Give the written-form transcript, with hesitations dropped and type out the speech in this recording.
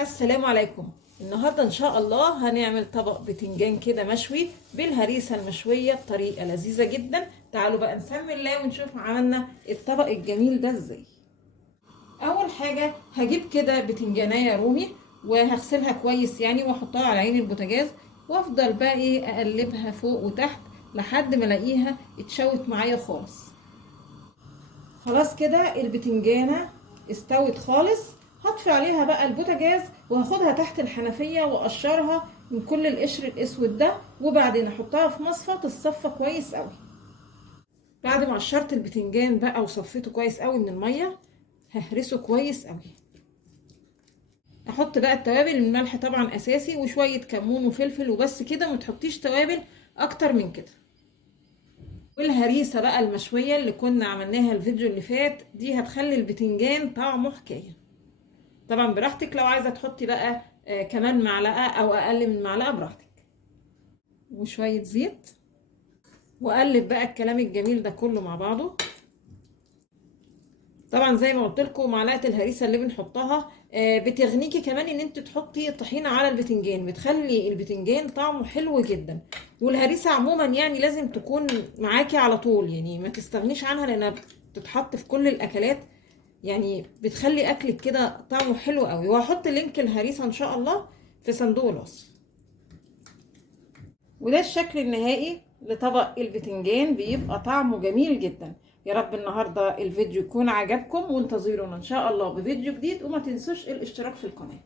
السلام عليكم. النهارده ان شاء الله هنعمل طبق بتنجان كده مشوي بالهريسه المشويه بطريقه لذيذه جدا. تعالوا بقى نسمي الله ونشوف عملنا الطبق الجميل ده ازاي. اول حاجه هجيب كده بتنجانيه رومي وهغسلها كويس يعني واحطها على عين البوتاجاز، وافضل بقى اقلبها فوق وتحت لحد ما الاقيها اتشوت معايا خالص. خلاص كده البتنجانه استوت خالص. هطفي عليها بقى البوتاجاز وهاخدها تحت الحنفيه واقشرها من كل القشر الاسود ده، وبعدين احطها في مصفى تتصفى كويس قوي. بعد ما قشرت البتنجان بقى وصفيته كويس قوي من الميه، ههرسه كويس قوي. احط بقى التوابل، الملح طبعا اساسي وشويه كمون وفلفل وبس كده، متحطيش توابل اكتر من كده. والهريسه بقى المشويه اللي كنا عملناها الفيديو اللي فات دي هتخلي البتنجان طعمه حكايه. طبعا براحتك، لو عايزه تحطي بقى كمان معلقه او اقل من معلقه براحتك. وشويه زيت، واقلب بقى الكلام الجميل ده كله مع بعضه. طبعا زي ما قلت لكم معلقه الهريسه اللي بنحطها بتغنيكي كمان ان انت تحطي طحينه على البتنجان، بتخلي البتنجان طعمه حلو جدا. والهريسه عموما يعني لازم تكون معاكي على طول، يعني ما تستغنيش عنها لانها بتتحط في كل الاكلات، يعني بتخلي اكلك كده طعمه حلو قوي. وهحط لينك الهريسه ان شاء الله في صندوق الوصف. وده الشكل النهائي لطبق البتنجان، بيبقى طعمه جميل جدا. يا رب النهارده الفيديو يكون عجبكم، وانتظرونا ان شاء الله بفيديو جديد، وما تنسوش الاشتراك في القناه.